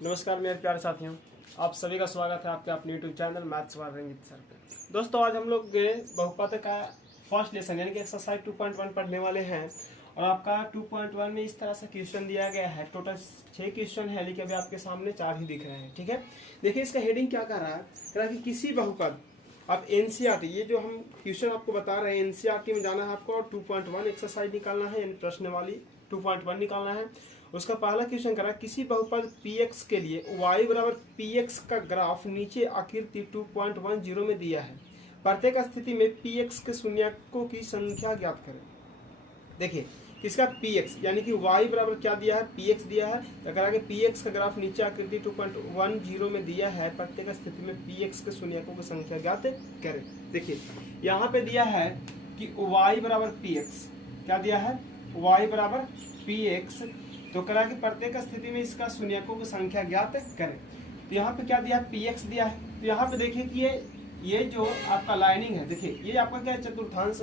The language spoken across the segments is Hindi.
नमस्कार मेरे प्यारे साथियों, आप सभी का स्वागत है आपके अपने यूट्यूब चैनल मैथ्स वार रंजित सर पे। दोस्तों आज हम लोग बहुपद का फर्स्ट लेसन यानी कि एक्सरसाइज 2.1 पढ़ने वाले हैं और आपका 2.1 में इस तरह से क्वेश्चन दिया गया है। टोटल 6 क्वेश्चन है, लेकिन अभी आपके सामने 4 ही दिख रहे हैं। ठीक है, देखिए इसका हेडिंग क्या कर रहा है, कह रहा है कि किसी बहुपद, अब एनसीईआरटी ये जो हम क्वेश्चन आपको बता रहे हैं एनसीईआरटी में जाना है आपको और 2.1 एक्सरसाइज निकालना है, यानी प्रश्न वाली 2.1 निकालना है। उसका पहला क्वेश्चन करा, किसी बहुपद px के लिए y बराबर px का ग्राफ नीचे आकृति 2.10 में दिया है। प्रत्येक स्थिति में px के शून्यकों की संख्या ज्ञात करें। देखिए इसका px यानी कि y बराबर क्या दिया है, px दिया है, तो करा कि px का ग्राफ नीचे आकृति 2.10 में दिया है। प्रत्येक स्थिति में px के शून्यकों की संख्या ज्ञात करें। देखिए यहाँ पे दिया है कि y बराबर px, क्या दिया है, y बराबर px, तो करा कि प्रत्येक स्थिति में इसका शून्यकों की संख्या ज्ञात करें। तो यहाँ पे क्या दिया है, px दिया है। तो यहाँ पे देखिए कि ये जो आपका लाइनिंग है, देखिए ये आपका क्या है, चतुर्थांश,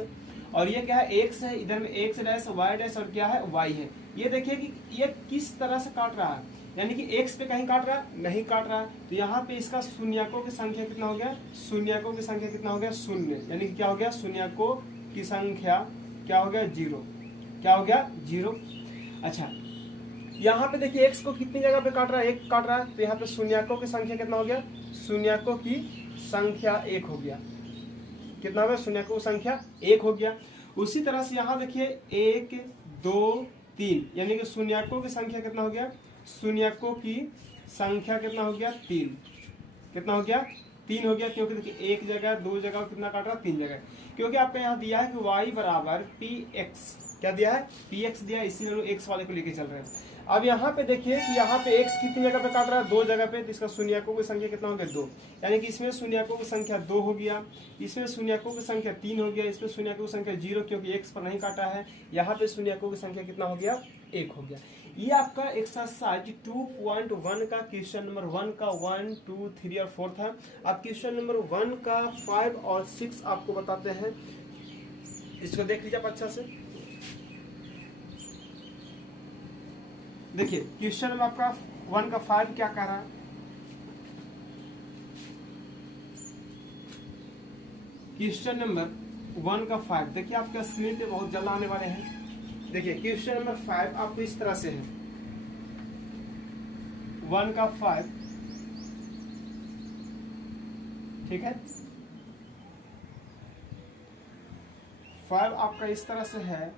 और ये क्या है, x है, इधर में x डैश y डैश और क्या है, y है। ये देखिए कि ये किस तरह से काट रहा है, यानी कि x पे कहीं काट रहा है, नहीं काट रहा है। तो यहाँ पे इसका शून्यकों की संख्या कितना हो गया, शून्यकों की संख्या कितना हो गया, शून्य, यानी कि क्या हो गया, शून्यकों की संख्या क्या हो गया, 0, क्या हो गया, 0। अच्छा यहाँ पे देखिए x को कितनी जगह पे काट रहा है, 1 काट रहा है, तो यहाँ पे शून्यकों की संख्या कितना हो गया, शून्यकों की संख्या 1 हो गया। कितना हो गया, शून्यकों की संख्या 1 हो गया। उसी तरह से यहाँ देखिए 1 2 3, यानी कि शून्यकों की संख्या कितना हो गया, शून्यकों की संख्या कितना हो गया, 3, कितना हो गया, 3 हो गया। क्योंकि देखिए 1 जगह 2 जगह कितना काट रहा है, 3 जगह, क्योंकि आपको यहाँ दिया है कि y बराबर px, क्या दिया है, px दिया है, इसीलिए लोग x वाले को लेके चल रहे हैं। अब यहाँ पे देखिए कि यहाँ पे x कितनी जगह पे काट रहा है, 2 जगह पे, तो इसका शून्यकों की संख्या कितना हो गया, 2, यानी कि इसमें शून्यकों की संख्या 2 हो गया, इसमें शून्यकों की संख्या 3 हो गया, इसमें शून्यकों की संख्या 0, क्योंकि x पर नहीं काटा है। यहाँ पे शून्यकों की संख्या कितना हो गया, 1 हो गया। ये आपका एक्सरसाइज 2.1 का क्वेश्चन नंबर 1 का 1 2 3 और 4 था। अब क्वेश्चन नंबर 1 का 5 और 6 आपको बताते हैं, इसको देख लीजिए आप अच्छा से। देखिए क्वेश्चन नंबर आपका 1 का 5 क्या कह रहा है, क्वेश्चन नंबर 1 का 5 देखिए आपके स्क्रीन पे बहुत जल्द आने वाले हैं। देखिए क्वेश्चन नंबर 5 आपको इस तरह से है, 1 का 5, ठीक है, 5 आपका इस तरह से है।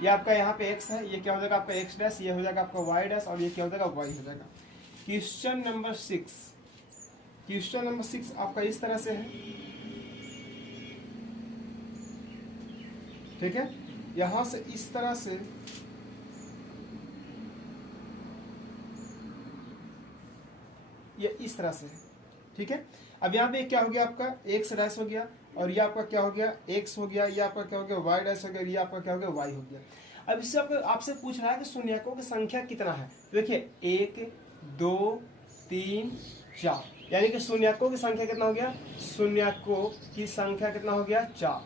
ये आपका यहाँ पे x है, ये क्या हो जाएगा आपका x डैश, ये हो जाएगा आपका y डैश, और ये क्या हो जाएगा, y हो जाएगा। क्वेश्चन नंबर 6, क्वेश्चन नंबर 6 आपका इस तरह से है, ठीक है, यहां से इस तरह से ये इस तरह से है, ठीक है। अब यहाँ पे क्या हो गया, आपका x डैश हो गया, और ये आपका क्या हो गया, x हो गया, ये आपका क्या हो गया, y डैश हो गया, ये आपका क्या हो गया, y हो गया। अब इससे आपसे पूछ रहा है कि शून्यकों की संख्या कितना है। देखिए 1 2 3 4, यानी कि शून्यकों की संख्या कितना हो गया, शून्यकों की संख्या कितना हो गया, 4,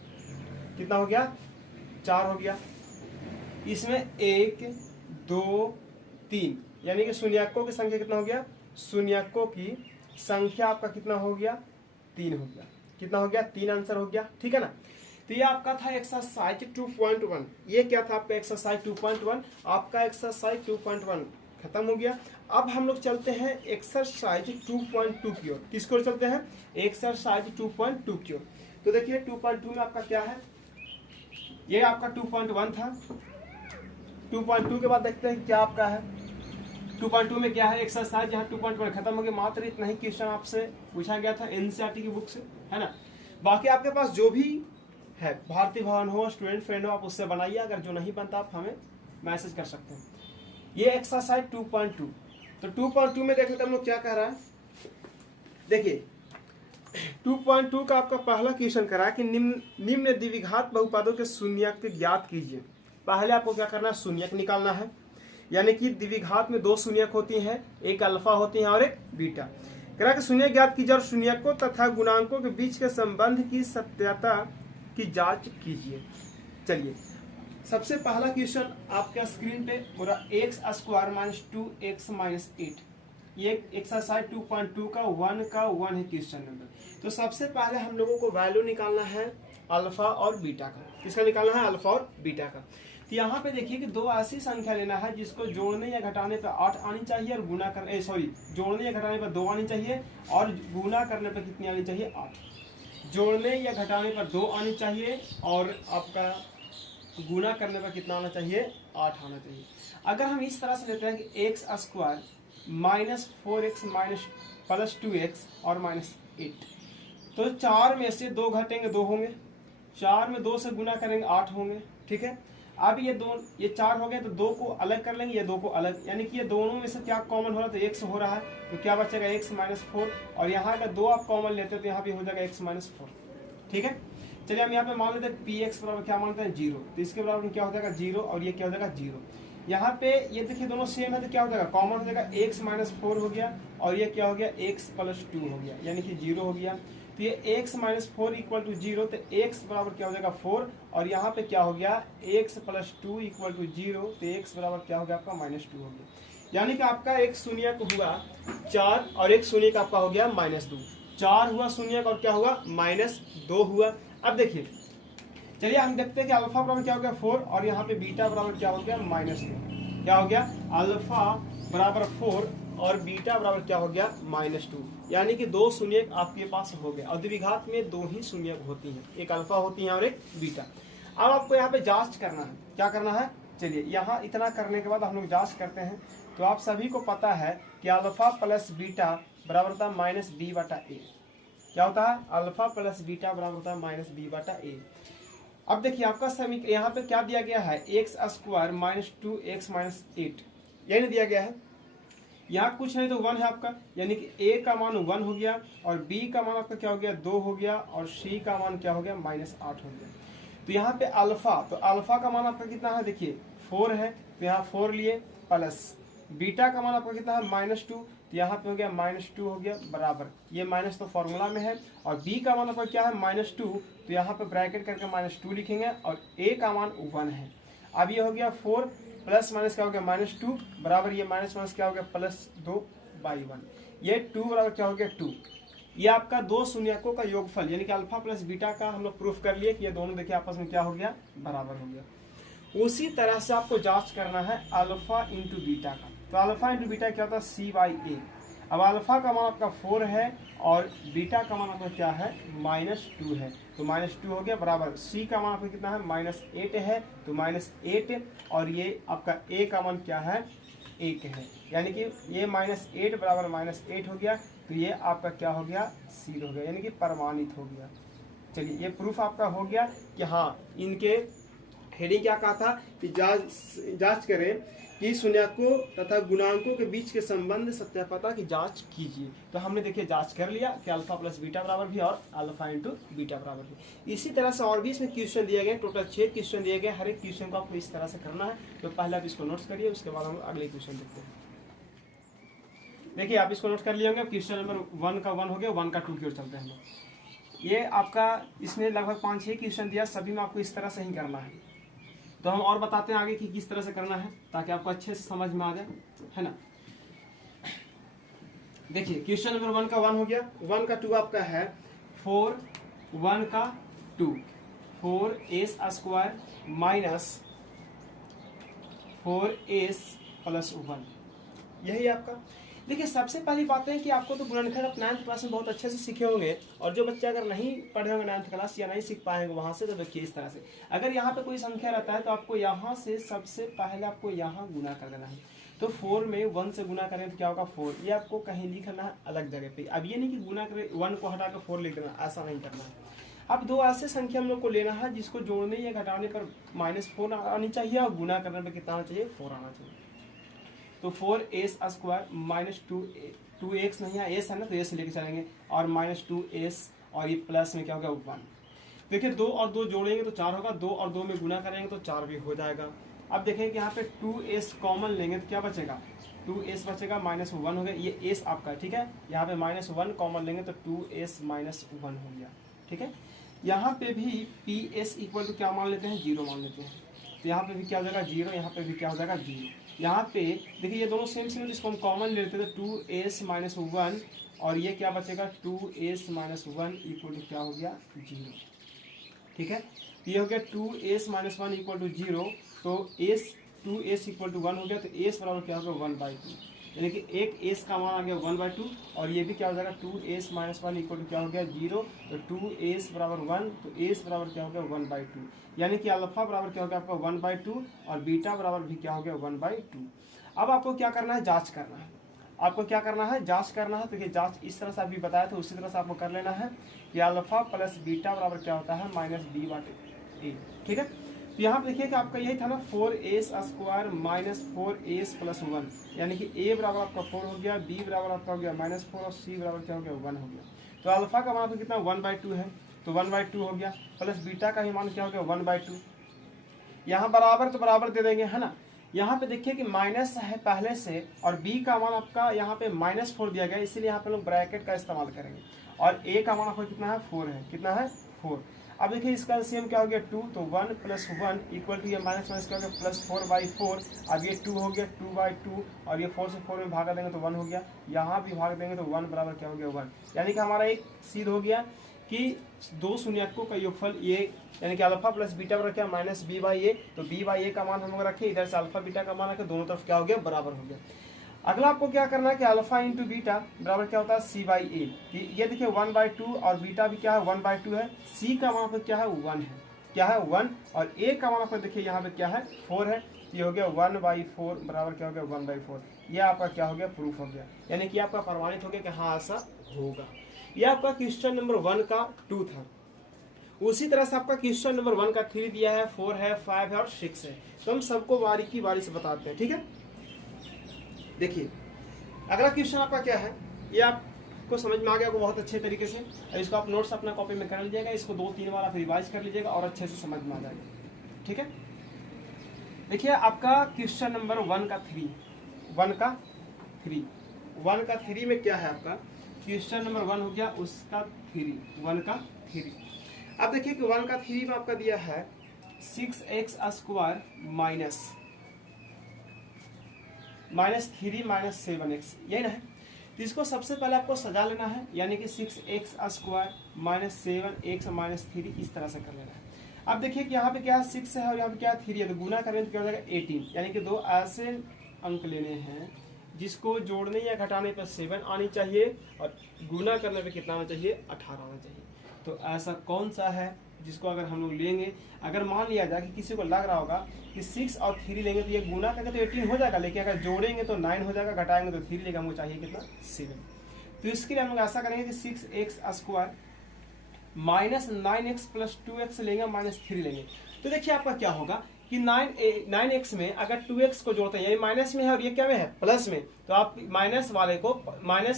कितना हो गया, 4 हो गया। इसमें 1 2 3, यानी कि शून्यकों की संख्या कितना हो गया, शून्यकों की संख्या आपका कितना हो गया, 3 हो गया, कितना हो गया, 3 आंसर हो गया, ठीक है ना। तो ये आपका था एक्सरसाइज 2.1, ये क्या था आपका एक्सरसाइज 2.1, आपका एक्सरसाइज 2.1 खत्म हो गया। अब हम लोग चलते हैं एक्सरसाइज 2.2 की ओर। किसको चलते हैं, एक्सरसाइज 2.2 की ओर। तो देखिए 2.2 में आपका क्या है, ये आपका 2.1 था। 2.2 के बाद देखते हैं क्या आपका है, 2.2 में क्या है एक्सरसाइज, यहाँ 2.1 खत्म हो गया। मात्र इतना ही क्वेश्चन आपसे पूछा गया था एनसीईआरटी की बुक से, है ना। बाकी आपके पास जो भी है, भारती भवन हो, स्टूडेंट फ्रेंड हो, आप उससे बनाइए। अगर जो नहीं बनता आप हमें मैसेज कर सकते हैं। ये एक्सरसाइज 2.2। तो 2.2 में देखते हम लोग क्या कह रहा है। देखिए 2.2 का आपका पहला क्वेश्चन करा है कि निम्न द्विघात बहुपदों के शून्यक ज्ञात कीजिए। पहले आपको क्या करना है, शून्यक निकालना है, यानी कि द्विघात में 2 शून्यक होती हैं, एक अल्फा होती है और एक बीटा। करा कि शून्य ज्ञात कीजिए और शून्यकों तथा गुणांकों के बीच के संबंध की सत्यता की जांच कीजिए। चलिए सबसे पहला क्वेश्चन आपका स्क्रीन पे पूरा x square minus 2x minus 8, ये एक्सरसाइज 2.2 का 1 है क्वेश्चन नंबर। तो सबसे पहले हम लोगों को वैल्यू निकालना है अल्फा और बीटा का। किसका निकालना है? अल्फा और बीटा का। तो यहाँ पे देखिए कि दो ऐसी संख्या लेना है जिसको जोड़ने या घटाने पर 8 आनी चाहिए और गुना कर जोड़ने या घटाने पर 2 आनी चाहिए और गुना करने पर कितनी आनी चाहिए? 8। जोड़ने या घटाने पर 2 आनी चाहिए और आपका गुना करने पर कितना आना चाहिए? 8 आना चाहिए। अगर हम इस तरह से लेते हैं कि x square minus 4x minus plus 2x और माइनस 8, तो 4 में से 2 घटेंगे 2 होंगे, 4 में 2 से गुना करेंगे 8 होंगे। ठीक है, अब ये 4 हो गए तो 2 को अलग कर लेंगे, ये 2 को अलग, यानी कि ये दोनों में से क्या कॉमन हो रहा है? तो x हो रहा है, तो क्या बचेगा? x minus 4। और यहाँ अगर 2 आप कॉमन लेते हो तो यहाँ पे हो जाएगा x माइनस 4। ठीक है, चलिए हम यहाँ पे मान लेते हैं px बराबर क्या मानते हैं? 0। तो इसके बराबर क्या हो जाएगा? 0 और ये क्या हो जाएगा? 0। यहाँ पे ये देखिए दोनों सेम है तो क्या हो जाएगा? कॉमन हो जाएगा, x माइनस 4 हो गया और ये क्या हो गया? x प्लस 2 हो गया, यानी कि 0 हो गया। तो ये x माइनस 4 इक्वल टू 0, तो x बराबर क्या हो जाएगा? 4 और यहाँ पे क्या हो गया? x प्लस 2 इक्वल टू 0, तो x बराबर क्या हो गया? आपका माइनस 2 हो गया। यानी कि आपका एक शून्य हुआ 4 और एक शून्य का आपका हो गया माइनस 2। 4 हुआ शून्य और क्या हुआ? माइनस 2 हुआ। अब देखिए, चलिए हम देखते हैं कि अल्फा बराबर क्या हो गया? 4 और यहाँ पे बीटा बराबर क्या हो गया? माइनस 2। क्या हो गया? अल्फा बराबर 4 और बीटा बराबर क्या हो गया? माइनस 2, यानी कि 2 शून्य आपके पास हो गया। और द्विघात में 2 ही शून्य होती हैं, एक अल्फा होती है और एक बीटा। अब आपको यहाँ पे जांच करना है। क्या करना है? चलिए यहाँ इतना करने के बाद हम लोग जांच करते हैं। तो आप सभी को पता है कि अल्फा प्लस बीटा बराबर होता है माइनस बी बटा ए। क्या होता है? अल्फा प्लस बीटा बराबर होता है माइनस बी बटा ए। अब देखिए आपका समीकरण यहाँ पे क्या दिया गया है? X square minus 2x minus 8, यही दिया गया है। यहाँ कुछ नहीं तो 1 है आपका, यानी कि a का मान 1 हो गया और b का मान आपका क्या हो गया? 2 हो गया और c का मान क्या हो गया? माइनस 8 हो गया। तो यहाँ पे अल्फा, तो अल्फा का मान आपका कितना है? देखिए 4 है, तो यहाँ 4 लिए, प्लस बीटा का मान आपका कितना है? माइनस 2, तो यहाँ पे हो गया माइनस 2 हो गया बराबर, ये माइनस तो फॉर्मूला में है। और b का मान आपका क्या है? माइनस 2, तो यहाँ पे ब्रैकेट करके माइनस 2 लिखेंगे और a का मान 1 है। अब ये हो गया 4 प्लस माइनस क्या हो गया? माइनस 2 बराबर ये माइनस माइनस क्या हो गया? प्लस 2/1। ये 2 बराबर क्या हो गया? 2। ये आपका 2 शून्यकों का योगफल, यानी कि अल्फा प्लस बीटा का हम लोग प्रूफ कर लिए कि ये दोनों देखिए आपस में क्या हो गया? बराबर हो गया। उसी तरह से आपको जांच करना है अल्फा इंटू बीटा का। तो अल्फा इंटू बीटा क्या होता है? c/a। अब अल्फा का मान आपका 4 है और बीटा का मान आपका क्या है? माइनस 2 है, तो माइनस 2 हो गया बराबर, c का मान आपका कितना है? माइनस 8 है, तो माइनस 8 और ये आपका a का मान क्या है? 1 है, यानी कि ये माइनस 8 बराबर माइनस 8 हो गया। तो ये आपका क्या हो गया? सील हो गया, यानी कि प्रमाणित हो गया। चलिए ये प्रूफ आपका हो गया कि हाँ, इनके हेडिंग क्या कहा था कि जांच करें कि शून्यकों तथा गुणांकों के बीच के संबंध सत्यापता की जांच कीजिए। तो हमने देखिए जांच कर लिया कि अल्फा प्लस बीटा बराबर भी और अल्फा इंटू बीटा बराबर भी। इसी तरह से और भी इसमें क्वेश्चन दिए गए, टोटल 6 क्वेश्चन दिए गए। हर एक क्वेश्चन को आपको इस तरह से करना है। तो पहले आप इसको नोट्स करिए, उसके बाद हम अगले क्वेश्चन देखते हैं। देखिए आप इसको नोट कर लिए होंगे। क्वेश्चन नंबर 1 का 1 हो गया, 1 का 2 की ओर चलते हैं। ये आपका इसमें लगभग 5-6 क्वेश्चन दिया, सभी में आपको इस तरह से ही करना है। तो हम और बताते हैं आगे कि किस तरह से करना है ताकि आपको अच्छे से समझ में आ जाए, है ना। देखिए क्वेश्चन नंबर 1 का 1 हो गया, 1 का 2 आपका है 4 1 का 2 4s square minus 4s plus 1, यही आपका। देखिए सबसे पहली बात है कि आपको तो गुणनखंड आप 9th क्लास में बहुत अच्छे से सीखे होंगे, और जो बच्चे अगर नहीं पढ़े होंगे 9th क्लास या नहीं सीख पाएंगे वहां से, तो देखिए इस तरह से अगर यहाँ पे कोई संख्या रहता है तो आपको यहाँ से सबसे पहले आपको यहाँ गुना कर देना है। तो 4 में 1 से गुना करें तो क्या होगा? 4। ये आपको कहीं लिखना है अलग जगह पे। अब ये नहीं कि गुना करें 1 को हटा कर 4 लिख देना, ऐसा नहीं करना है। अब दो ऐसे संख्या हम लोग को लेना है जिसको जोड़ने या घटाने पर -4 आनी चाहिए और गुना करने पर कितना आना चाहिए? 4 आना चाहिए। तो 4s स्क्वायर माइनस 2x नहीं है, s है ना, तो s लेके चलेंगे और माइनस 2s और ये प्लस में क्या होगा? 1। देखिए 2 और 2 जोड़ेंगे तो 4 होगा, 2 और 2 में गुना करेंगे तो 4 भी हो जाएगा। अब देखें कि यहाँ पे 2s कॉमन लेंगे तो क्या बचेगा? 2s बचेगा, -1 हो गया, ये s आपका, ठीक है। यहाँ पे -1 कॉमन लेंगे तो 2s -1 हो गया, ठीक है। यहाँ पे भी ps इक्वल टू क्या मान लेते हैं? 0 मान लेते हैं। तो यहाँ पे भी क्या हो जाएगा 0, यहाँ पे भी क्या हो जाएगा 0। यहाँ पे देखिए ये दोनों सेम सेम, इसको हम कॉमन ले लेते हैं, तो 2s माइनस 1 और ये क्या बचेगा 2s माइनस 1 इक्वल टू क्या हो गया 0। ठीक है, ये हो गया 2s माइनस 1 इक्वल टू 0, तो s इक्वल टू 1 हो गया, तो s बराबर क्या होगा 1/2, यानी कि एक s का मान आ गया 1/2 और ये भी क्या हो जाएगा 2s माइनस 1 इक्वल टू क्या हो गया 0, तो 2s बराबर 1, तो s बराबर क्या हो गया 1/2, यानी कि अल्फा बराबर क्या हो गया आपका 1/2 और बीटा बराबर भी क्या हो गया 1/2। अब आपको क्या करना है, जांच करना है। आपको क्या करना है, जांच करना है। तो ये जांच इस तरह से अभी बताया था उसी तरह से आपको कर लेना है कि अल्फा प्लस बीटा बराबर क्या होता है -b/a। ठीक है, तो यहाँ पे देखिए कि आपका यही था ना 4s² माइनस 4s प्लस 1, यानी कि a बराबर आपका 4 हो गया, b बराबर आपका हो गया -4 और c बराबर क्या हो गया 1 हो गया। तो अल्फा का मान आपको कितना 1/2 है, तो 1/2 हो गया, प्लस बीटा का ही मान क्या हो गया 1/2। यहाँ बराबर तो बराबर दे देंगे, है ना। यहाँ पे देखिए कि माइनस है पहले से और b का मान आपका यहाँ पे -4 दिया गया, इसीलिए यहाँ पे लोग ब्रैकेट का इस्तेमाल करेंगे, और a का मान आपका कितना है 4 है, कितना है 4। अब देखिए इसका एलसीएम क्या हो गया 2, तो 1 + 1 इक्वल टू ये माइनस क्या हो गया +4/4। अब ये 2 हो गया 2/2 और ये 4 से 4 में भागा देंगे तो 1 हो गया, यहाँ भी भाग देंगे तो 1 बराबर क्या हो गया 1, यानी कि हमारा एक सिद्ध हो गया कि दो शून्यकों का योगफल ये, यानी कि अल्फा प्लस बीटा बराबर क्या -b/a, तो b/a का मान हम लोग रखे, इधर से अल्फा बीटा का मान रखे, दोनों तरफ क्या हो गया बराबर हो गया। अगला आपको क्या करना है कि अल्फा इंटू बीटा बराबर क्या होता है c/a, ये देखिए 1/2 और बीटा भी क्या है 1/2 है, c का मान पर क्या है 1 है, क्या है 1, और a का मान पर देखिए यहाँ पे क्या है 4 है, ये हो गया 1/4 बराबर क्या हो गया 1/4। ये आपका क्या हो गया प्रूफ हो गया, यानी कि आपका प्रमाणित हो गया कि हाँ ऐसा होगा। ये आपका क्वेश्चन नंबर 1 का 2 था। उसी तरह से आपका क्वेश्चन नंबर 1 का 3 दिया है, 4 है, 5 है और 6 है, तो हम सबको बारी से बताते हैं। ठीक है, देखिए अगला क्वेश्चन आपका क्या है, ये आपको समझ में आ गया बहुत अच्छे तरीके से, इसको आप नोट्स अपना कॉपी में कर लीजिएगा, इसको 2-3 बार आप रिवाइज कर लीजिएगा और अच्छे से समझ में आ जाएगा। ठीक है, देखिए आपका क्वेश्चन नंबर 1 का 3 में क्या है आपका क्वेश्चन नंबर 1 हो गया उसका 1 का 3। अब देखिए कि 1 का 3 में आपका दिया है 6x² माइनस 3 - 7x, यही ना है। तो इसको सबसे पहले आपको सजा लेना है, यानी कि 6x² माइनस 7x माइनस 3 इस तरह से कर लेना है। अब देखिए कि यहाँ पे क्या है 6 है और यहाँ पे क्या है 3 है, तो गुना करें तो क्या हो जाएगा 18, यानी कि दो ऐसे अंक लेने हैं जिसको जोड़ने या घटाने पर 7 आनी चाहिए और गुना करने पे कितना आना चाहिए 18 आना चाहिए। तो ऐसा कौन सा है जिसको अगर हम लोग लेंगे, अगर मान लिया जाए कि किसी को लग रहा होगा कि 6 और 3 लेंगे तो ये गुना करके तो 18 हो जाएगा, लेकिन अगर जोड़ेंगे तो 9 हो जाएगा, घटाएंगे तो 3 लेगा, हमको चाहिए कितना 7। तो इसके लिए हम लोग ऐसा करेंगे कि 6x² minus 9x plus 2x लेंगे माइनस 3 लेंगे। तो देखिए आपका क्या होगा कि 9x में अगर 2x को जोड़ते हैं, यानी माइनस में है और ये क्या में है प्लस में, तो आप माइनस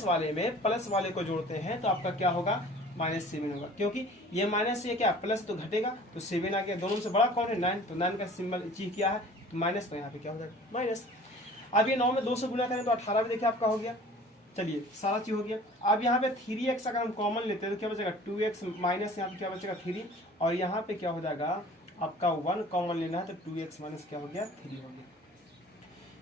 वाले में प्लस वाले को जोड़ते हैं तो आपका क्या होगा -7 होगा, क्योंकि ये माइनस से क्या प्लस तो घटेगा, तो 7 आ गया। दोनों से बड़ा कौन है 9, तो 9 का सिंबल चीज क्या है तो माइनस, तो यहाँ पे क्या हो जाएगा माइनस। अब ये 9 में 2 से गुना करें तो 18 भी देखिए आपका हो गया। चलिए सारा चीज हो गया। अब यहाँ पे 3x अगर हम कॉमन लेते हैं तो क्या बचेगा 2x माइनस यहाँ पे क्या बचेगा 3, और यहाँ पे क्या हो जाएगा आपका 1 कॉमन लेना है तो 2x माइनस क्या हो गया 3 हो गया।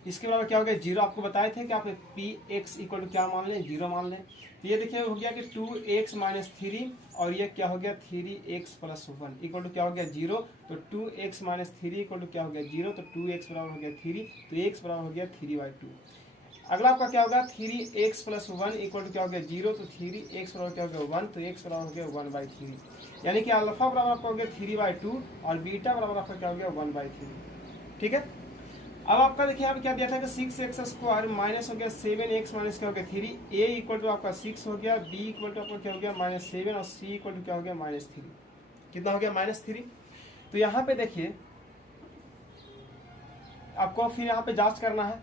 इसके बाद क्या हो गया 0, आपको बताए थे कि आप px इक्वल टू क्या मान लें 0 मान लें। तो ये देखिए हो गया कि 2x माइनस 3 और ये क्या हो गया 3x प्लस 1 इक्वल टू क्या हो गया 0, तो 2x माइनस 3 इक्वल टू क्या हो गया 0, तो 2x बराबर हो गया 3, तो x बराबर हो गया 3/2। अगला आपका क्या होगा 3x प्लस 1 इक्वल टू क्या हो गया 0, तो 3x बराबर क्या हो गया 1, तो x बराबर हो गया 1/3, यानी कि अल्फा बराबर आपका हो गया 3/2 और बीटा बराबर आपका क्या हो गया 1/3। ठीक है, अब आपका देखिए यहाँ पे क्या दिया था कि 6x² माइनस हो गया 7x माइनस क्या हो गया 3, a इक्वल टू आपका 6 हो गया, b इक्वल टू आपका क्या हो गया -7 और c इक्वल टू क्या हो गया -3, कितना हो गया -3। तो यहाँ पे देखिए आपको फिर यहाँ पे जांच करना है,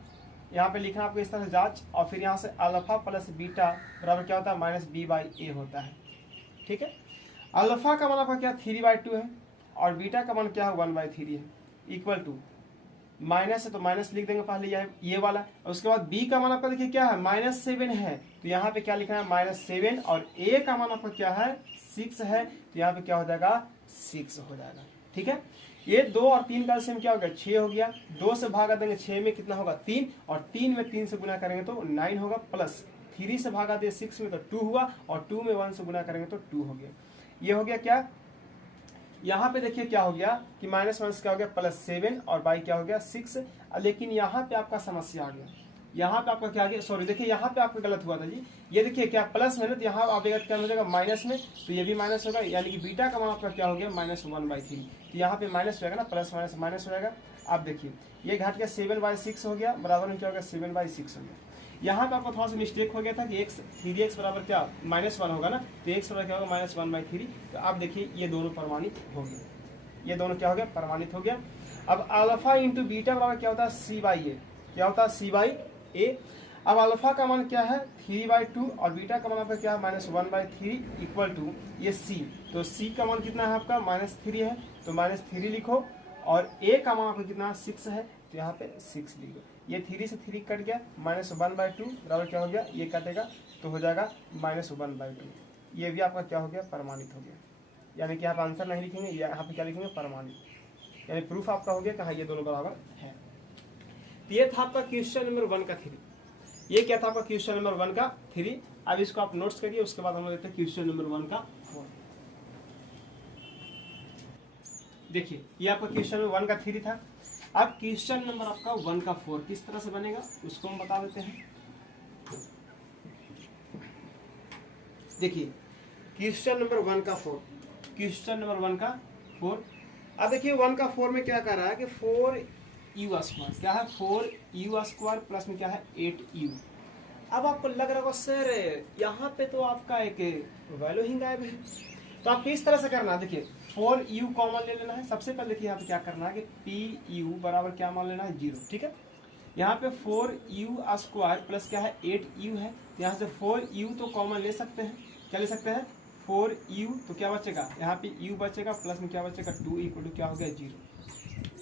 यहाँ पे लिखना आपको इस तरह से जांच, और फिर यहाँ से अल्फा प्लस बीटा बराबर क्या होता है -b/a होता है। ठीक है, अल्फा का मान आपका क्या 3/2 है और बीटा का मान क्या है 1/3 है, इक्वल टू माइनस है तो माइनस लिख देंगे पहले ये वाला, और उसके बाद b का मान आपका देखिए क्या है -7 है, तो यहाँ पे क्या लिखना है -7, और a का मान आपका क्या है 6 है, तो यहाँ पे क्या हो जाएगा 6 हो जाएगा। ठीक है, ये 2 और 3 का एलसीएम क्या हो गया 6 हो गया। 2 से भागा देंगे 6 में कितना होगा 3, और 3 में 3 से गुना करेंगे तो 9 होगा, प्लस 3 से भागा दे 6 में तो 2 हुआ, और 2 में 1 से गुना करेंगे तो 2 हो गया। ये हो गया क्या, यहाँ पे देखिए क्या हो गया कि -1 से क्या हो गया +7 और बाई क्या हो गया 6। लेकिन यहाँ पे आपका समस्या आ गया, यहाँ पे आपका क्या आ गया, सॉरी देखिए यहाँ पे आपका गलत हुआ था जी। ये देखिए क्या प्लस में ना, तो यहाँ आएगा क्या हो जाएगा माइनस में, तो ये भी माइनस होगा, यानी कि बीटा का मान आपका क्या हो गया -1/3। तो यहाँ पे माइनस हो जाएगा ना, प्लस माइनस माइनस हो जाएगा। आप देखिए ये घट के 7/6 हो गया, बराबर में क्या हो गया 7/6 हो गया। यहाँ पे आपको थोड़ा सा मिस्टेक हो गया था कि 3x बराबर क्या -1 होगा ना, तो x बराबर क्या होगा -1/3। तो आप देखिए ये दोनों प्रमाणित हो गए, ये दोनों क्या हो गया प्रमाणित हो गया। अब अल्फा इंटू बीटा बराबर क्या होता है c/a, क्या होता है c/a। अब अल्फा का मान क्या है 3/2 और बीटा का मान आपका क्या है -1/3 इक्वल टू ये c। तो c का मान कितना है आपका -3 है, तो -3 लिखो, और a का मान आपका कितना 6 है, तो यहाँ पे 6 लिखो। ये 3 से 3 कट गया, -1/2 बराबर क्या हो गया, ये कटेगा तो हो जाएगा -1/2। ये भी आपका क्या हो गया प्रमाणित हो गया, यानी कि आप आंसर नहीं लिखेंगे, यहाँ पे क्या लिखेंगे प्रमाणित, यानी प्रूफ आपका हो गया कहा ये दोनों बराबर है। तो ये था आपका क्वेश्चन नंबर 1 का 3। ये क्या था आपका क्वेश्चन नंबर 1 का 3। अब इसको आप नोट्स करिए, उसके बाद हम लोग देखते हैं क्वेश्चन नंबर 1 का 4। देखिए ये आपका क्वेश्चन नंबर 1 का 3 था। अब क्वेश्चन नंबर आपका 1 का 4 किस तरह से बनेगा उसको हम बता देते हैं। देखिए क्वेश्चन नंबर 1 का 4, क्वेश्चन नंबर 1 का 4। अब देखिए 1 का 4 में क्या कर रहा है कि 4u² क्या है 4u² प्लस में क्या है 8u। अब आपको लग रहा होगा सर यहाँ पे तो आपका एक वैल्यू ही गायब है, तो आप किस तरह से करना है। देखिए 4u कॉमन ले लेना है। सबसे पहले देखिए यहाँ पे क्या करना है कि pu बराबर क्या मान लेना है 0, ठीक है। यहाँ पे 4u² प्लस क्या है 8u है, यहाँ से 4u तो कॉमन ले सकते हैं, क्या ले सकते हैं 4u, तो क्या बचेगा यहाँ पे u बचेगा, प्लस में क्या बचेगा 2 इक्वल टू क्या हो गया 0,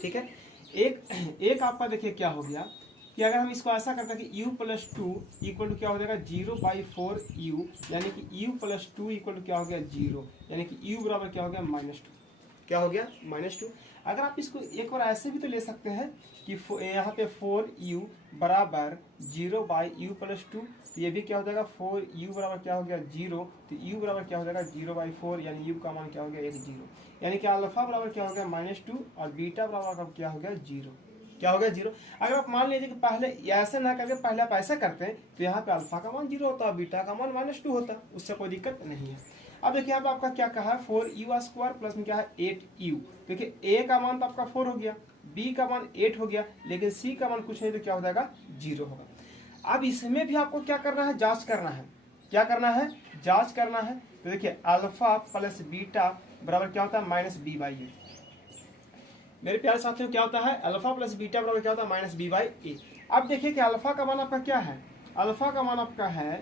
ठीक है। एक आपका देखिए क्या हो गया कि अगर हम इसको ऐसा करते हैं कि u + 2 इक्वल टू क्या हो जाएगा 0/4u, यानी कि u + 2 इक्वल टू क्या हो गया 0, यानी कि u बराबर क्या हो गया -2, क्या हो गया -2। अगर आप इसको एक बार ऐसे भी तो ले सकते हैं कि यहाँ पे 4u बराबर 0/u + 2, तो ये भी क्या हो जाएगा 4u बराबर क्या हो गया 0, तो u बराबर क्या हो जाएगा 0/4, यानी u का मान क्या हो गया 1 0, यानी कि अल्फा बराबर क्या हो गया -2 और बीटा बराबर क्या हो गया 0, क्या हो गया 0। अगर आप मान लीजिए कि पहले ऐसे ना करके पहले आप ऐसा करते हैं तो यहाँ पे अल्फा का मान 0 होता है, बीटा का मान -2 होता, उससे कोई दिक्कत नहीं है। अब देखिए यहाँ पे आपका क्या कहा है 4u² प्लस में क्या है 8u। देखिए a का मान तो आपका 4 हो गया, b का मान 8 हो गया, लेकिन c का मान कुछ नहीं तो क्या हो जाएगा 0 होगा। अब इसमें भी आपको क्या करना है जांच करना है, क्या करना है जांच करना है। तो देखिए अल्फा प्लस बीटा बराबर क्या होता है -b/a। मेरे प्यारे साथियों क्या होता है अल्फा प्लस बीटा बराबर क्या होता है -b/a। अब देखिए कि अल्फा का मान आपका क्या है, अल्फा का मान आपका है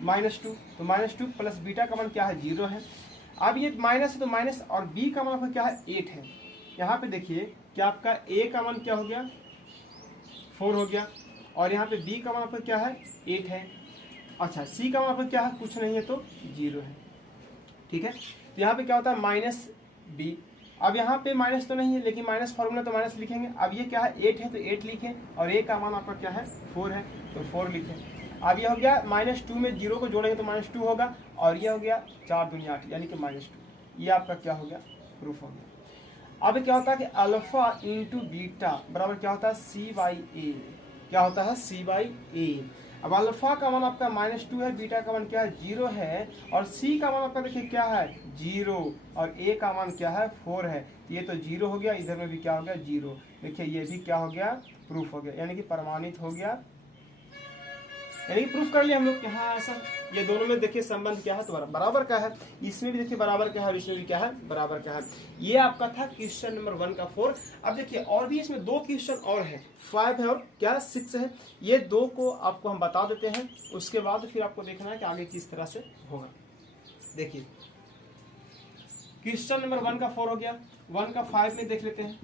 -2, तो -2 प्लस बीटा का मान क्या है 0 है। अब ये माइनस है तो माइनस, और b का मान आपका क्या है 8 है। यहाँ पे देखिए कि आपका a का मान क्या हो गया 4 हो गया, और यहाँ पे b का मान आपका क्या है 8 है। अच्छा c का मान आपका क्या है कुछ नहीं है तो 0 है, ठीक है। तो यहाँ पे क्या होता है -b। अब यहाँ पे माइनस तो नहीं है, लेकिन माइनस फॉर्मूला तो माइनस लिखेंगे। अब ये क्या है 8 है तो 8 लिखें, और a का मान आपका क्या है 4 है तो 4 लिखें। अब ये हो गया -2 में 0 को जोड़ेंगे तो -2 होगा, और ये हो गया 4 दूनी 8 यानी कि -2। ये आपका क्या हो गया प्रूफ हो गया। अब क्या होता है कि अल्फा इंटू बीटा बराबर क्या होता है c/a, क्या होता है c/a। अब अल्फा का मान आपका -2 है, बीटा का मान क्या है 0 है, और c का मान आपका देखिए क्या है 0, और a का मान क्या है 4 है। ये तो 0 हो गया, इधर में भी क्या हो गया 0। देखिए ये भी क्या हो गया प्रूफ हो गया, यानी कि प्रमाणित हो गया, यानी कि प्रूफ कर लिया हम लोग कि हाँ ऐसा ये दोनों में देखिए संबंध क्या है तो बराबर का है। इसमें भी देखिए बराबर का है और इसमें भी क्या है बराबर का है। ये आपका था क्वेश्चन नंबर 1 का 4। अब देखिए और भी इसमें 2 क्वेश्चन और है, 5 है और क्या 6 है। ये 2 को आपको हम बता देते हैं, उसके बाद फिर आपको देखना है कि आगे किस तरह से होगा। देखिए क्वेश्चन नंबर 1 का 4 हो गया, 1 का 5 में देख लेते हैं।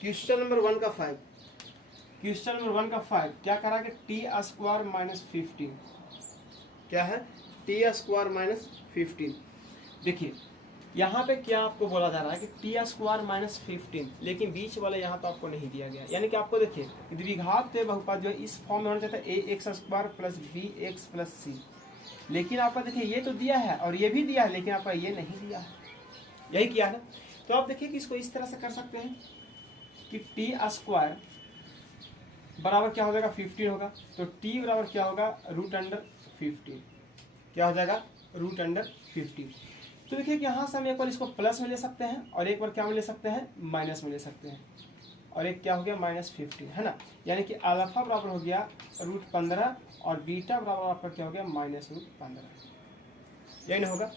क्वेश्चन नंबर 1 का 5, क्वेश्चन नंबर 1 का 5 क्या करा कि t² - 15, क्या है टी स्क्वायर माइनस 15। देखिए यहाँ पे क्या आपको बोला जा रहा है कि टी स्क्वायर माइनस 15, लेकिन बीच वाला यहाँ पे आपको नहीं दिया गया। यानी कि आपको देखिए द्विघात बहुपद जो है इस फॉर्म में होना चाहिए था a x square plus b x plus c, लेकिन आपका देखिए ये तो दिया है और ये भी दिया है, लेकिन आपका ये नहीं दिया है, यही किया है। तो आप देखिए कि इसको इस तरह से कर सकते हैं कि टी स्क्वायर बराबर क्या हो जाएगा 15 होगा, तो टी बराबर क्या होगा रूट अंडर 15, क्या हो जाएगा रूट अंडर 15। तो देखिए कि यहाँ से हम एक बार इसको प्लस में ले सकते हैं और एक बार क्या में ले सकते हैं माइनस में ले सकते हैं, और एक क्या हो गया -15 है ना। यानी कि अल्फा बराबर हो गया √15 और बीटा बराबर आपका क्या हो गया -√15, यही नहीं होगा।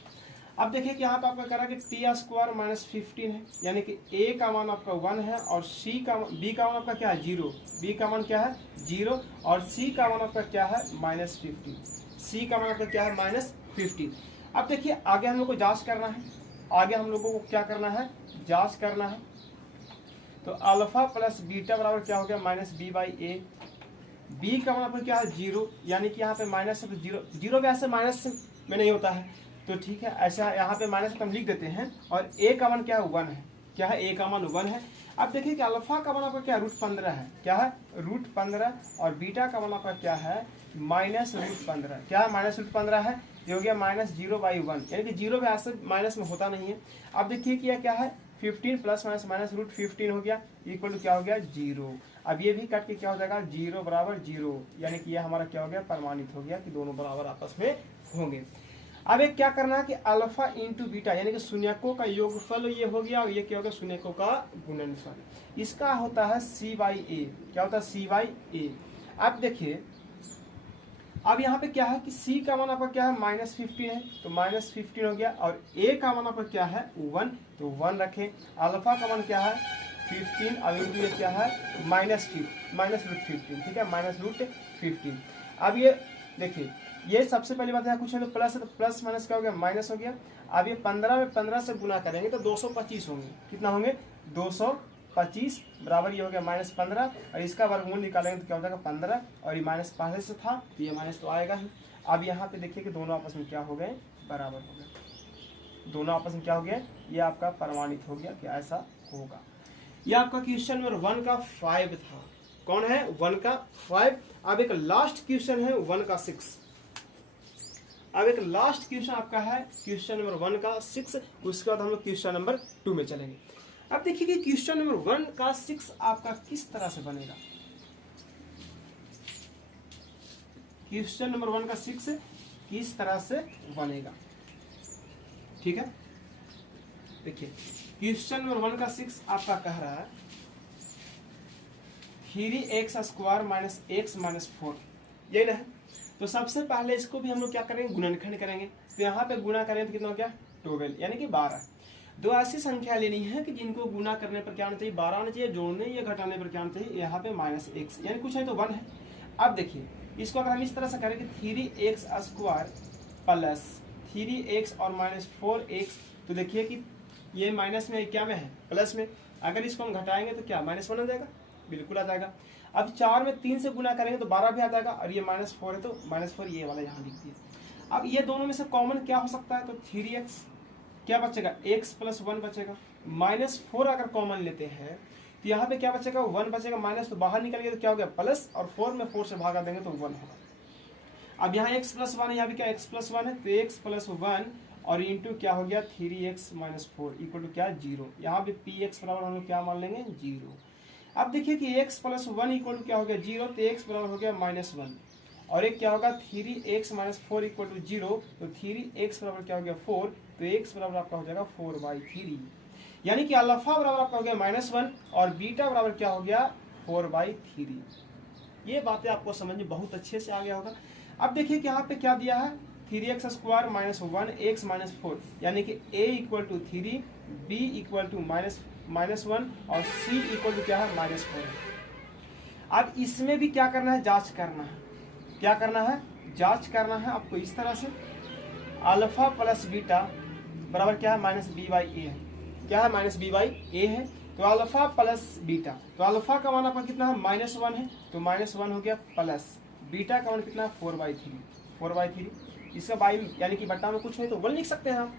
अब देखिए कि यहाँ पे आपका करा कि टी स्क्वायर -15 है, यानी कि ए का मान आपका 1 है और बी का मान आपका क्या है 0, बी का मान क्या है 0 और सी का मान आपका क्या है -15, सी का मान आपका क्या है -15। अब देखिए आगे हम लोग को जांच करना है, आगे हम लोगों को क्या करना है जांच करना है। तो अल्फा प्लस बीटा बराबर क्या हो गया -b/a, बी का मान आपका क्या है 0, यानी कि यहाँ पे माइनस है तो 0 वैसे माइनस में नहीं होता है, तो ठीक है ऐसा यहाँ पे माइनस हम लिख देते हैं। और ए का मान क्या है 1 है, क्या है ए का मान 1 है। अब देखिए कि अल्फा का मान आपका क्या √15 है, क्या है √15 और बीटा का मान आपका क्या है -√15, क्या है -√15 है, ये हो गया -0/1, यानी कि 0 में ऐसे माइनस में होता नहीं है। अब देखिए कि क्या है 15 प्लस माइनस √15 हो गया इक्वल टू क्या हो गया 0। अब ये भी कट के क्या हो जाएगा 0 बराबर 0, यानी कि ये हमारा क्या हो गया प्रमाणित हो गया कि दोनों बराबर आपस में होंगे। अब एक क्या करना है कि अल्फा इंटू बीटा यानी कि शून्यकों का योगफल ये हो गया और ये क्या हो गया शून्यकों का गुणनफल, इसका होता है c/a, क्या होता है c/a। अब देखिए अब यहाँ पे क्या है कि c का मान आपका क्या है -15 है, तो -15 हो गया और a का मान आपका क्या है 1, तो 1 रखें। अल्फा का मान क्या है 15 और इंटू ये क्या है -√15, ठीक है -√15। अब ये देखिए ये सबसे पहली बात है कुछ है तो प्लस है, तो प्लस माइनस क्या हो गया माइनस हो गया। अब ये 15 में 15 से गुना करेंगे तो 225 होंगे, कितना होंगे 225 बराबर ये हो गया -15 और इसका वर्गमूल निकालेंगे तो क्या हो जाएगा 15 और ये माइनस पहले से था तो ये माइनस तो आएगा ही। अब यहाँ पे देखिए कि दोनों आपस में क्या हो गए बराबर हो गए, दोनों आपस में क्या हो गया ये आपका प्रमाणित हो गया कि ऐसा होगा। ये आपका क्वेश्चन नंबर 1 का 5 था, कौन है 1 का 5। अब एक लास्ट क्वेश्चन है 1 का 6। अब एक लास्ट क्वेश्चन आपका है क्वेश्चन नंबर 1 का 6, उसके बाद हम लोग क्वेश्चन नंबर 2 में चलेंगे। अब देखिए कि क्वेश्चन नंबर 1 का 6 आपका किस तरह से बनेगा। क्वेश्चन नंबर 1 का 6 किस तरह से बनेगा, ठीक है। देखिए क्वेश्चन नंबर 1 का 6 आपका कह रहा है 3x² - x - 4, ये ना। तो सबसे पहले इसको भी हम लोग क्या करेंगे गुणनखंड करेंगे, तो यहाँ पे गुणा करेंगे तो कितना हो गया 12 यानी कि 12। दो ऐसी संख्या लेनी है कि जिनको गुणा करने पर क्या आना चाहिए 12 आना चाहिए, जोड़ने या घटाने पर क्या आना चाहिए यहाँ पे -x, यानी कुछ है तो 1 है। अब देखिए इसको अगर हम इस तरह से करें कि 3x² प्लस 3x और -4x, तो देखिए कि ये माइनस में क्या में है प्लस में, अगर इसको हम घटाएंगे तो क्या -1 आ जाएगा, बिल्कुल आ जाएगा। अब 4 में 3 से गुना करेंगे तो 12 भी आ जाएगा और ये -4 है तो -4 ये वाला यहाँ लिख दिया। अब ये दोनों में से कॉमन क्या हो सकता है, तो 3x क्या बचेगा x + 1 बचेगा, -4 अगर कॉमन लेते हैं तो यहाँ पे क्या बचेगा 1 बचेगा, माइनस तो बाहर निकल गया तो क्या हो गया प्लस, और 4 में 4 से भागा देंगे तो 1 होगा। अब यहाँ x + 1 है, यहाँ भी क्या x + 1 है, तो x + 1 और इंटू क्या हो गया 3x - 4 इक्वल टू क्या 0, यहाँ पे px बराबर हम लोग क्या मान लेंगे 0। अब देखिए कि x + 1 इक्वल टू क्या हो गया 0, तो x बराबर हो गया -1 और एक क्या होगा 3x - 4 इक्वल टू 0, तो 3x बराबर क्या हो गया 4, तो x बराबर आपका हो जाएगा 4/3, यानी कि अल्फा बराबर आपका हो गया -1 और बीटा बराबर क्या हो गया 4/3। ये बातें आपको समझ में बहुत अच्छे से आ गया होगा। अब देखिए कि यहाँ पे क्या दिया है 3x² - 1x - 4, यानी कि a = 3, b = -1 और c = क्या है -4। अब इसमें भी क्या करना है जांच करना है, क्या करना है जांच करना है आपको इस तरह से, अल्फा प्लस बीटा बराबर क्या है -b/a है, क्या है -b/a है, तो अल्फा प्लस बीटा, तो अल्फा का मान आपका कितना है -1 है, तो -1 हो गया प्लस बीटा का मान कितना है 4/3, इसका बाई यानी कि बट्टा में कुछ नहीं तो 1 लिख सकते हैं आप।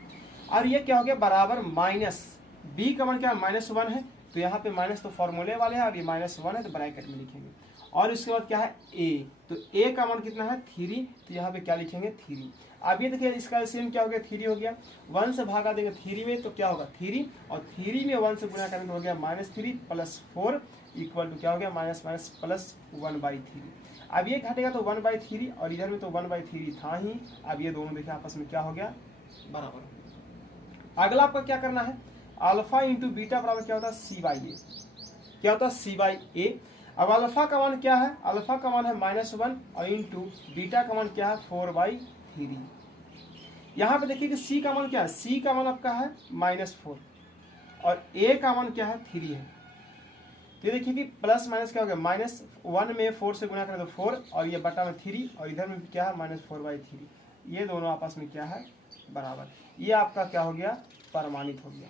और ये क्या हो गया बराबर माइनस बी का मान क्या है -1 है, तो यहाँ पे माइनस तो फॉर्मूले वाले हैं और ये -1 है तो ब्रैकेट में लिखेंगे। और उसके बाद क्या है ए, तो ए का मान कितना है 3, तो यहाँ पे क्या लिखेंगे 3। अब ये देखिए इसका एलसीएम क्या हो गया 3 हो गया, 1 से भागा देंगे 3 में तो क्या होगा 3, और 3 में 1 से गुना करेंगे तो हो गया -3 + 4 इक्वल टू क्या हो गया माइनस प्लस 1/3। अब ये घटेगा तो 1/3 और इधर में तो 1/3 था ही। अब ये दोनों देखिए आपस में क्या हो गया बराबर। अगला आपका क्या करना है अल्फा इंटू बीटा बराबर क्या होता है c/a, क्या होता है c/a। अब अल्फा का मान क्या है, अल्फा का मान है -1 और इंटू बीटा का मान क्या है 4/3। यहाँ पे देखिए कि c का मान क्या है, c का मान आपका है -4 और a का मान क्या है 3 है। तो देखिए कि प्लस माइनस क्या हो गया -1 में 4 से गुना करें तो 4 और ये बटा में 3 और इधर में क्या है -4/3। ये दोनों आपस में क्या है बराबर। ये आपका क्या हो गया प्रमाणित हो गया।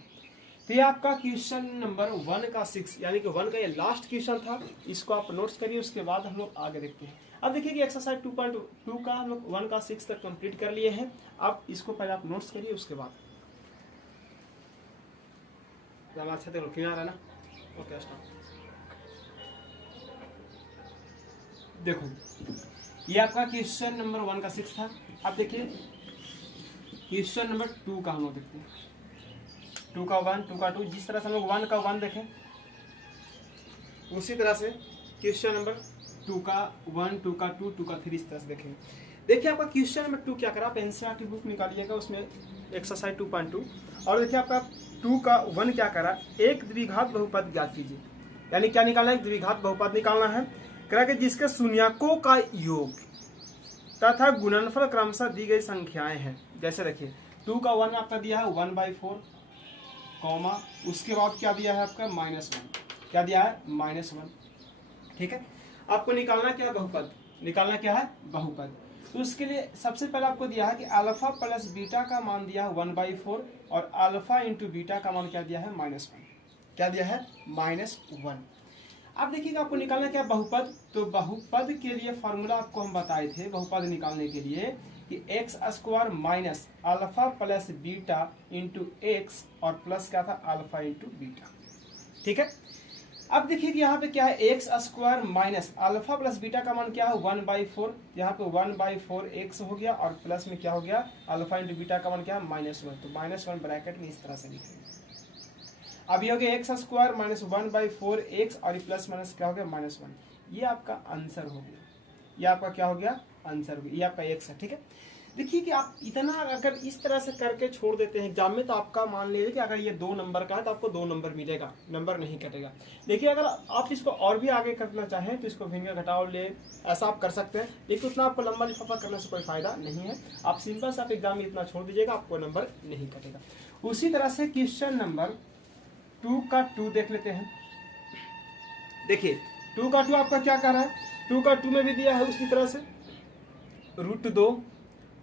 तो ये आपका क्वेश्चन नंबर 1 का 6 यानी कि 1 का ये लास्ट क्वेश्चन था। इसको आप नोट्स करिए, उसके बाद हम लोग आगे देखते हैं। अब देखिए कि एक्सरसाइज 2.2 का हम लोग 1 का 6 तक कंप्लीट कर लिए हैं। अब इसको पहले आप नोट्स करिए, उसके बाद अच्छा देखो क्लियर है ना। Okay start. देखो ये आपका क्वेश्चन नंबर 1 का 6 था। अब देखिए क्वेश्चन नंबर 2 का हम लोग देखते हैं। 2 का 1, 2 का 2, जिस तरह से हम लोग 1 का 1 देखें उसी तरह से क्वेश्चन नंबर 2 का 1, 2 का 2, 2 का 3 इस तरह से देखेंगे। देखिए आपका क्वेश्चन नंबर 2 क्या करा, आप एनसीईआरटी बुक निकालिएगा, उसमें एक्सरसाइज 2.2 और देखिए आपका 2 का 1 क्या करा, एक द्विघात बहुपद ज्ञात कीजिए। यानी क्या निकालना है, द्विघात बहुपद निकालना है। करा कि जिसके शून्यकों का योग तथा गुणनफल क्रमशः दी गई संख्याएं हैं। जैसे देखिए 2 का 1 आपका दिया है 1/4 कॉमा, उसके बाद क्या दिया है आपका -1, क्या दिया है -1। ठीक है, आपको निकालना क्या है बहुपद, निकालना क्या है बहुपद। तो उसके लिए सबसे पहले आपको दिया है कि अल्फा प्लस बीटा का मान दिया है 1/4 और अल्फा इंटू बीटा का मान क्या दिया है -1, क्या दिया है -1। अब देखिएगा आपको निकालना क्या बहुपद, तो बहुपद के लिए फॉर्मूला आपको हम बताए थे बहुपद निकालने के लिए कि x² minus alpha plus beta into x और प्लस क्या था अल्फा इंटू बीटा। ठीक है, अब देखिए कि यहाँ पे क्या है x² minus alpha plus beta का मान क्या है 1/4, यहाँ पे 1/4 x हो गया और प्लस में क्या हो गया अल्फा इंटू बीटा का मान क्या है -1, तो -1 ब्रैकेट में इस तरह से लिखेंगे। अब ये हो गया x² माइनस 1/4 x और ये प्लस माइनस क्या हो गया -1। ये आपका आंसर हो गया, ये आपका क्या हो गया आंसर हो गया, ये आपका x है। ठीक है, देखिए कि आप इतना अगर इस तरह से करके छोड़ देते हैं एग्जाम में तो आपका मान लीजिए कि अगर ये 2 नंबर का है तो आपको 2 नंबर मिलेगा, नंबर नहीं कटेगा। देखिए अगर आप इसको और भी आगे करना चाहें तो इसको भिंगा घटाओ ले ऐसा आप कर सकते हैं, लेकिन उतना आपको लंबा लिफाफा करने से कोई फायदा नहीं है। आप सिंपल से आप एग्जाम में इतना छोड़ दीजिएगा, आपको नंबर नहीं कटेगा। उसी तरह से क्वेश्चन नंबर 2 का 2 देख लेते हैं। देखिए 2 का 2 आपका क्या कर रहा है, 2 का 2 में भी दिया है उसी तरह से √2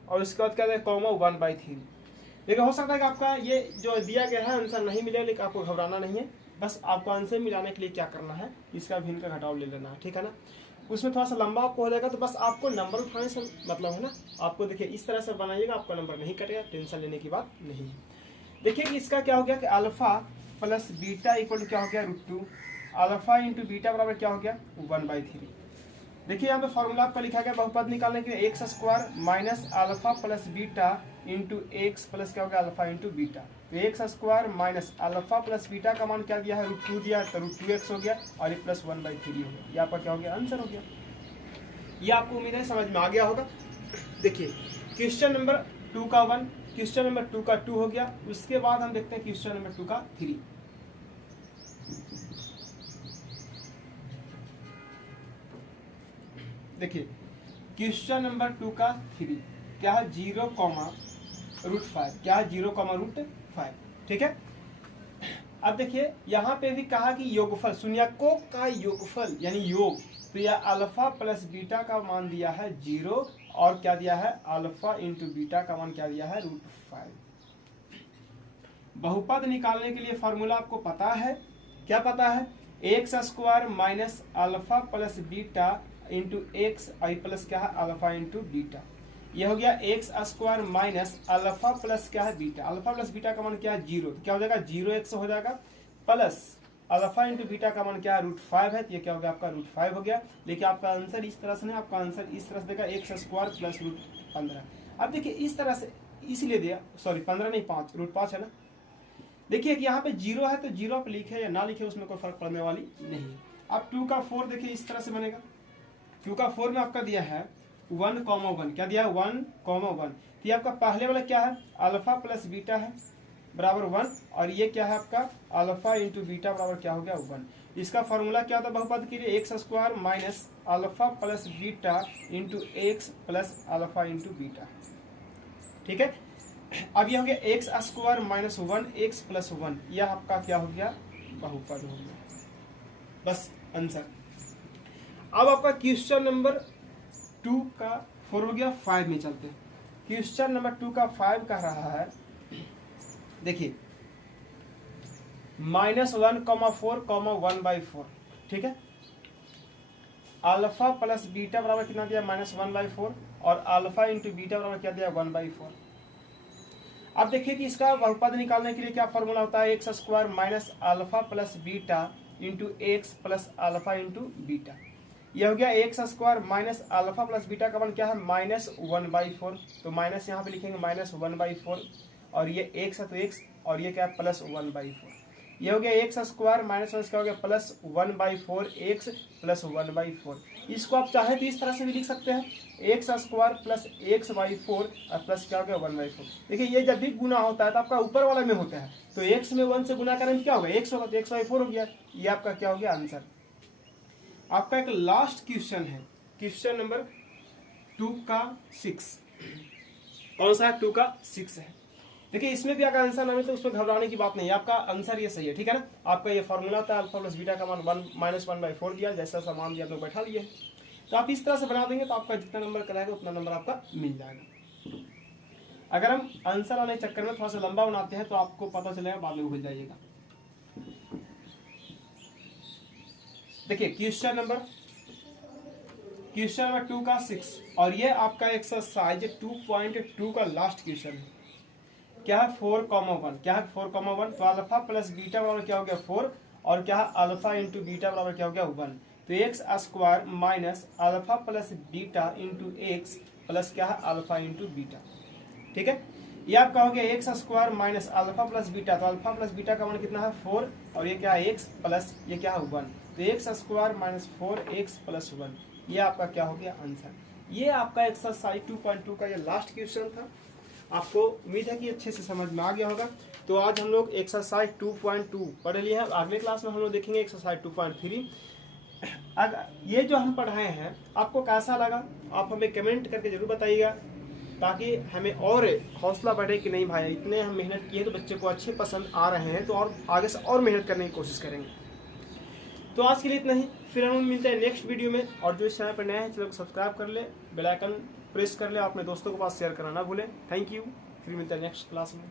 और उसके बाद क्या है कॉमा 1/3। लेकिन हो सकता है कि आपका ये जो दिया गया है आंसर नहीं मिले, लेकिन आपको घबराना नहीं है। बस आपको आंसर मिलाने के लिए क्या करना है, इसका भिन्न का घटाव ले लेना है। ठीक है ना, उसमें थोड़ा सा लंबा आपको हो जाएगा, तो बस आपको नंबर उठाने से मतलब है ना। आपको देखिए इस तरह से बनाइएगा, आपका नंबर नहीं कटेगा, टेंशन लेने की बात नहीं है। देखिए कि इसका क्या हो गया कि अल्फा प्लस बीटा इक्वल क्या हो गया √2, अल्फा इंटू बीटा बराबर क्या हो गया 1/3। देखिए यहाँ पे फॉर्मूला आपका लिखा गया बहुपद निकालने के लिए x² minus alpha plus beta into x plus क्या हो गया अल्फा इंटू बीटा। तो x² minus alpha plus beta का मान क्या दिया है √2 दिया, तो √2x हो गया और ये प्लस 1/3 हो गया। ये आपका क्या हो गया आंसर हो गया। ये आपको उम्मीद है समझ में आ गया होगा। देखिए क्वेश्चन नंबर 2 का 1, क्वेश्चन नंबर 2 का 2 हो गया। उसके बाद हम देखते हैं क्वेश्चन नंबर 2 का 3। देखिए क्वेश्चन नंबर 2 का 3 क्या है 0,5, क्या है 0,5। ठीक है, अब देखिए यहाँ पे भी कहा कि योगफल शून्यकों का योगफल यानी योग, तो यह अल्फा प्लस बीटा का मान दिया है 0 और क्या दिया है अल्फा इंटू बीटा का मान क्या दिया है √5। बहुपद निकालने के लिए फॉर्मूला आपको पता है, क्या पता है x² minus alpha plus beta into x i plus क्या है अल्फा इंटू बीटा। ये हो गया x square minus alpha plus क्या है बीटा, अल्फा प्लस बीटा का मान क्या है 0, तो क्या हो जाएगा 0x हो जाएगा, प्लस अल्फा इंटू बीटा का मान क्या है √5 है, तो ये क्या हो गया आपका √5 हो गया। देखिए आपका आंसर इस तरह से नहीं, आपका आंसर इस तरह से देगा एक्स स्क्वायर प्लस √15। अब देखिए इस तरह से इसलिए दिया, सॉरी 15 नहीं 5, √5 है ना। देखिए कि यहाँ पे 0 है तो 0 पे लिखे या ना लिखे उसमें कोई फर्क पड़ने वाली नहीं है। अब 2 का 4 देखिए इस तरह से बनेगा, 2 का 4 में आपका दिया है 1,1, क्या दिया है 1,1, तो ये आपका पहले वाला क्या है अल्फा प्लस बीटा है बराबर 1, और ये क्या है आपका अल्फा इंटू बीटा बराबर क्या हो गया 1। इसका फॉर्मूला क्या था बहुपद के लिए, x square minus alpha plus beta into x plus alpha into beta, ठीक है। अब ये हो गया x square minus 1x plus 1, यह आपका क्या हो गया बहुपद हो गया, बस आंसर। अब आपका क्वेश्चन नंबर 2 का 4 हो गया, 5 में चलते हैं। क्वेश्चन नंबर 2 का 5 कह रहा है, देखिए -1,4,1/4, ठीक है। अल्फा प्लस बीटा बराबर कितना दिया -1/4, और अल्फा इंटू बीटा बराबर क्या दिया 1/4। अब देखिए कि इसका बहुपद निकालने के लिए क्या फॉर्मूला होता है, x square minus alpha plus beta into x plus alpha into beta. यह हो गया x square minus alpha plus beta का मान क्या है -1/4, तो माइनस यहाँ पे लिखेंगे -1/4, और ये एक्स है तो एक्स, और ये क्या है +1/4। ये हो गया एक्स स्क्वायर माइनस क्या हो गया +1/4 एक्स प्लस 1/4। इसको आप चाहे तो इस तरह से भी लिख सकते हैं, एक्स स्क्वायर प्लस x/4 और प्लस क्या हो गया 1/4। देखिए ये जब भी गुना होता है तो आपका ऊपर वाला में होता है, तो x में 1 से गुना करेंगे क्या होगा x होगा, तो x/4 हो गया। ये आपका क्या हो गया आंसर। आपका एक लास्ट क्वेश्चन है, क्वेश्चन नंबर 2 का 6, कौन सा है 2 का 6 है। देखिए इसमें भी अगर आंसर ना मिले तो उसमें घबराने की बात नहीं है, आपका आंसर ये सही है, ठीक है ना। आपका ये फॉर्मूला था अल्फा प्लस बीटा का मान 1/4 दिया, जैसा सामान दिया तो बैठा लिए, तो आप इस तरह से बना देंगे तो आपका जितना नंबर कराएगा उतना नंबर आपका मिल जाएगा। अगर हम आंसर आने चक्कर में थोड़ा सा लंबा बनाते हैं तो आपको पता चलेगा, बाद में भूल जाइएगा। देखिए क्वेश्चन नंबर 2 का 6, और ये आपका एक्सरसाइज 2.2 का लास्ट क्वेश्चन है। क्या है 4,1, क्या है 4,1, तो अल्फा प्लस बीटा बराबर क्या हो गया 4, और क्या है अल्फा इंटू बीटा बराबर क्या हो गया 1, तो x square minus alpha plus beta into x plus क्या है अल्फा इंटू बीटा, ठीक है। ये आपका हो गया x square minus alpha plus beta, तो अल्फा प्लस बीटा का मान कितना है 4, और ये क्या है एक्स प्लस ये क्या है 1, तो x square minus 4x plus 1, ये आपका क्या हो गया आंसर। ये आपका एक्सरसाइज 2.2 का ये लास्ट क्वेश्चन था। आपको उम्मीद है कि अच्छे से समझ में आ गया होगा। तो आज हम लोग एक्सरसाइज 2.2 पढ़ लिए हैं, अगले क्लास में हम लोग देखेंगे एक्सरसाइज 2.3। अगर ये जो हम पढ़ाए हैं आपको कैसा लगा, आप हमें कमेंट करके जरूर बताइएगा, ताकि हमें और हौसला बढ़े कि नहीं भाई इतने हम मेहनत किए तो बच्चे को अच्छे पसंद आ रहे हैं, तो और आगे से और मेहनत करने की कोशिश करेंगे। तो आज के लिए इतना ही, फिर हम मिलते हैं नेक्स्ट वीडियो में। और जो इस चैनल पर नया है चैनल को सब्सक्राइब कर ले, बेल आइकन प्रेस कर ले, अपने दोस्तों के पास शेयर करना ना भूलें। थैंक यू, फिर मिलते हैं नेक्स्ट क्लास में।